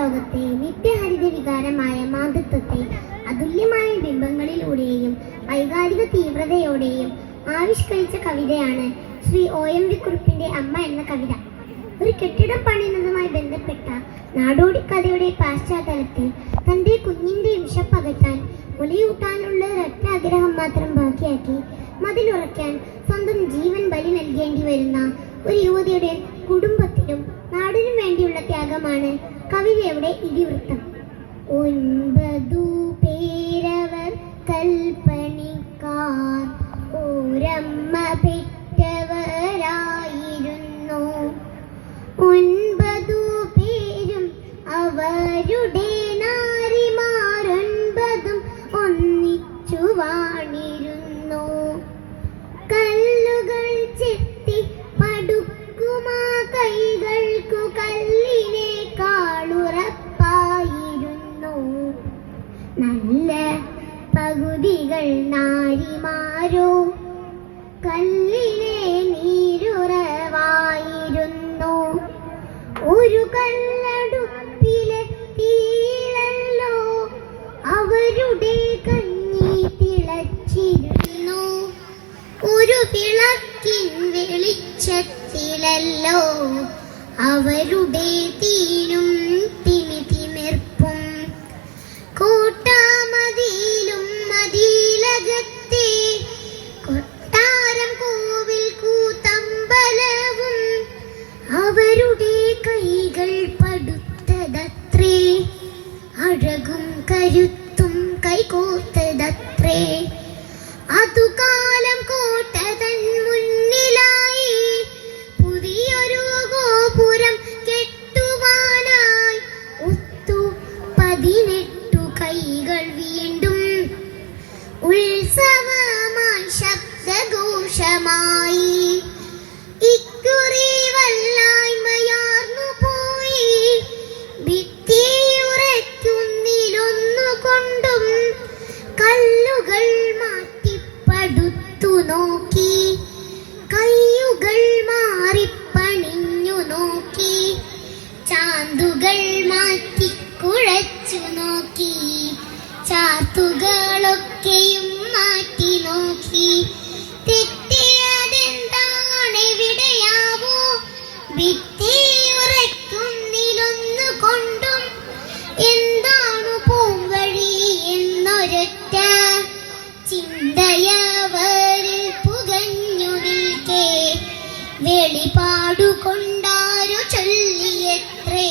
ലോകത്തെ നിത്യഹരിത വികാരമായ മാതൃത്വത്തെ അതുല്യമായ ബിംബങ്ങളിലൂടെയും വൈകാരിക തീവ്രതയോടെയും ആവിഷ്കരിച്ച കവിതയാണ് ശ്രീ OMV കുറുപ്പിന്റെ അമ്മ എന്ന കവിത. ഒരു കെട്ടിടം പണിയുന്നതുമായി ബന്ധപ്പെട്ട നാടോടിക്കഥയുടെ പശ്ചാത്തലത്തിൽ തൻ്റെ കുഞ്ഞിന്റെ വിശപ്പകറ്റാൻ മുലയൂട്ടാനുള്ള ഒരൊറ്റ ആഗ്രഹം മാത്രം ബാക്കിയാക്കി മതിലുറയ്ക്കാൻ സ്വന്തം ജീവൻ ബലി നൽകേണ്ടി വരുന്ന ഒരു യുവതിയുടെ കുടുംബത്തിനും നാടിനും വേണ്ടിയുള്ള ത്യാഗമാണ് കവിതയുടെ ഇതിവൃത്തം. 9 പേരവർ കൽപ്പണിക്കാർ ഒരമ്മ പെറ്റവരായിരുന്നു. 9 പേരും അവരുടെ നാരിമാർ 9 ഒന്നിച്ചു വാണിരുന്നു. കല്ലുകൾ ചെത്തി പടുക്കുമാ കൈകൾക്കു കല്ലിനേക്കാളുറപ്പായിരുന്നു. നല്ല പകുതികൾ നാരിമാരോ കല്ലിനെ നീരുറവായിരുന്നു. ഒരു കല്ലടുപ്പിലെ തീയിലല്ലോ അവരുടെ കഞ്ഞി തിളച്ചിരുന്നു. ഒരു വിളക്കിൻ വെളിച്ചത്തിലല്ലോ അവരുടെ തീനും തിമിർപ്പും. കോട്ടാമതിയിലും മതിലകത്തെ കൊട്ടാരം കോവിൽ കൂത്തമ്പലവും അവരുടെ കൈകൾ പടുത്തതത്രേ. അഴകും കരുത്തും കൈകോർത്തതത്രേ. അതുകാലം കോട്ട തൻ മുന്നിലായി പുതിയൊരു ഗോപുരം കെട്ടുവാനായി ഒത്തു 18 കൈകൾ വീണ്ടും. ഉത്സവമായി ശബ്ദഘോഷമായി ഇക്കുറി വല്ലായ്മയാർന്നു പോയി. ഭിത്തിയുറയ്ക്കുന്നിലൊന്നുകൊണ്ടും കല്ലുകൾ മാറ്റിപ്പടുത്തു നോക്കി. കയ്യുകൾ മാറിപ്പണിഞ്ഞു നോക്കി. ചാന്തുകൾ മാറ്റി കുഴച്ചു നോക്കി. ചാർത്തുകളൊക്കെയും മാറ്റി നോക്കി. തെറ്റിയതെന്താണെവിടെയാവോ ഭിത്തിയുറയ്ക്കുന്നിലൊന്നുകൊണ്ടും എന്താണു പൂവഴി എന്നൊരൊറ്റ ചിന്തയവരിൽ പുകഞ്ഞു നിൽക്കെ വെളിപാടുകൊണ്ടാരു ചൊല്ലിയത്രേ.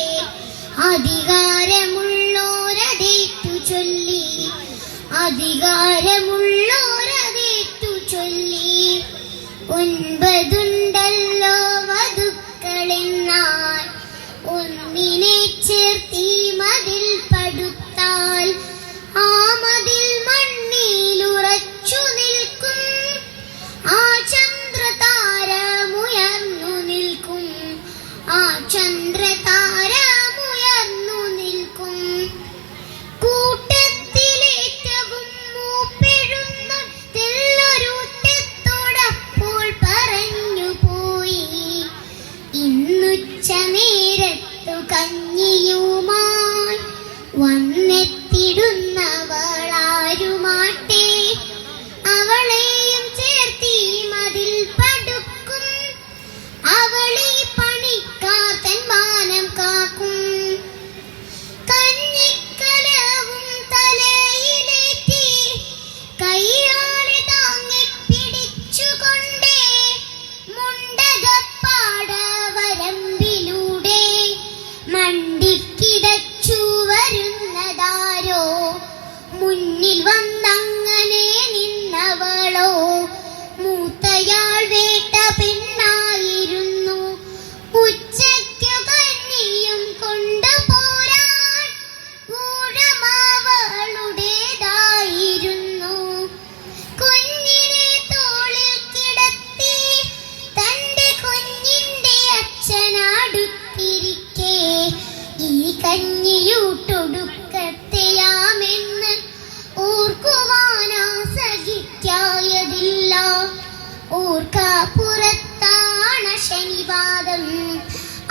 അധികാരമുള്ളോരതേറ്റു ചൊല്ലി. അധികാരമുള്ളോരതേറ്റു ചൊല്ലി. 9 ഉണ്ടല്ലോ വധുക്കളെന്നാൽ ഒന്നിനെ ചേർത്തി മതിൽ പടുത്താൽ ആ മതിൽ മണ്ണിലുറച്ചു നിൽക്കും. ആ ചന്ദ്രതാരമുയർന്നു നിൽക്കും. ആ ചന്ദ്രതാരമുയർന്നു നിൽക്കും. കൂട്ടത്തിലേറ്റവും മൂപ്പെഴുന്ന തെല്ലൊരുറ്റത്തോടപ്പോൾ പറഞ്ഞു പോയി. ഇന്നുച്ച നേരത്തു കഞ്ഞിയുമായി വന്നെത്തിടുന്നവളാരുമാട്ടെ അവളെയും ചേർത്തി മതിൽ പടുക്കും. അവളീ പണിക്കാത്തൻ മാനം കാക്കും. കഞ്ഞിക്കലവും തലയിലേറ്റി കൈയാലെ താങ്ങി പിടിച്ചുകൊണ്ടേ മുണ്ടകപ്പാടവരമ്പിലൂടെ മണ്ടിക്കിതച്ചു വരുന്നതാരോ. മുന്നിൽ വന്നങ്ങനെ നിന്നവളോ മൂത്തയാൾ വേട്ട പെണ്ണായിരുന്നു. ഉച്ചയ്ക്കു കഞ്ഞിയും കൊണ്ടുപോരാൻ ഊഴമവളുടേതായിരുന്നു. കുഞ്ഞിനെ തോളിൽ കിടത്തി തന്റെ കുഞ്ഞിന്റെ അച്ഛനടുത്തിരിക്കെ ഈ കഞ്ഞിയൂട്ടൊടുക്കത്തെയാമെന്ന് ഓർക്കുവാനാ സഹിക്കായതില്ല. ഓർക്കാപ്പുറത്താണ് ശനിപാദം.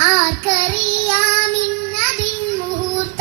ആർക്കറിയാമിന്നതിൻ മുഹൂർത്തം.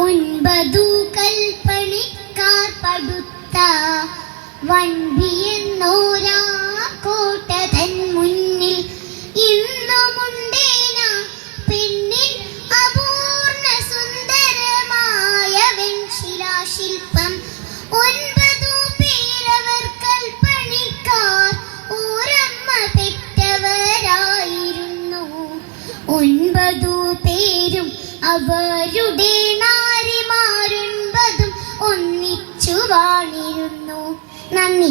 9 കൽപ്പണിക്കാർ പടുത്ത വൻപിയെന്നോരാ കോട്ട തൻ മുന്നിൽ ഇന്നുമുണ്ടേന പെണ്ണിൻ അപൂർണ സുന്ദരമായ വെൺശിലാശില്പം. 9 പേരവർ കൽപ്പണിക്കാർ ഓരമ്മ പെറ്റവരായിരുന്നു. 9 പേരും അവരുടെ നാരിമാരൊൻപതും ഒന്നിച്ചു വാണിരുന്നു. നന്ദി.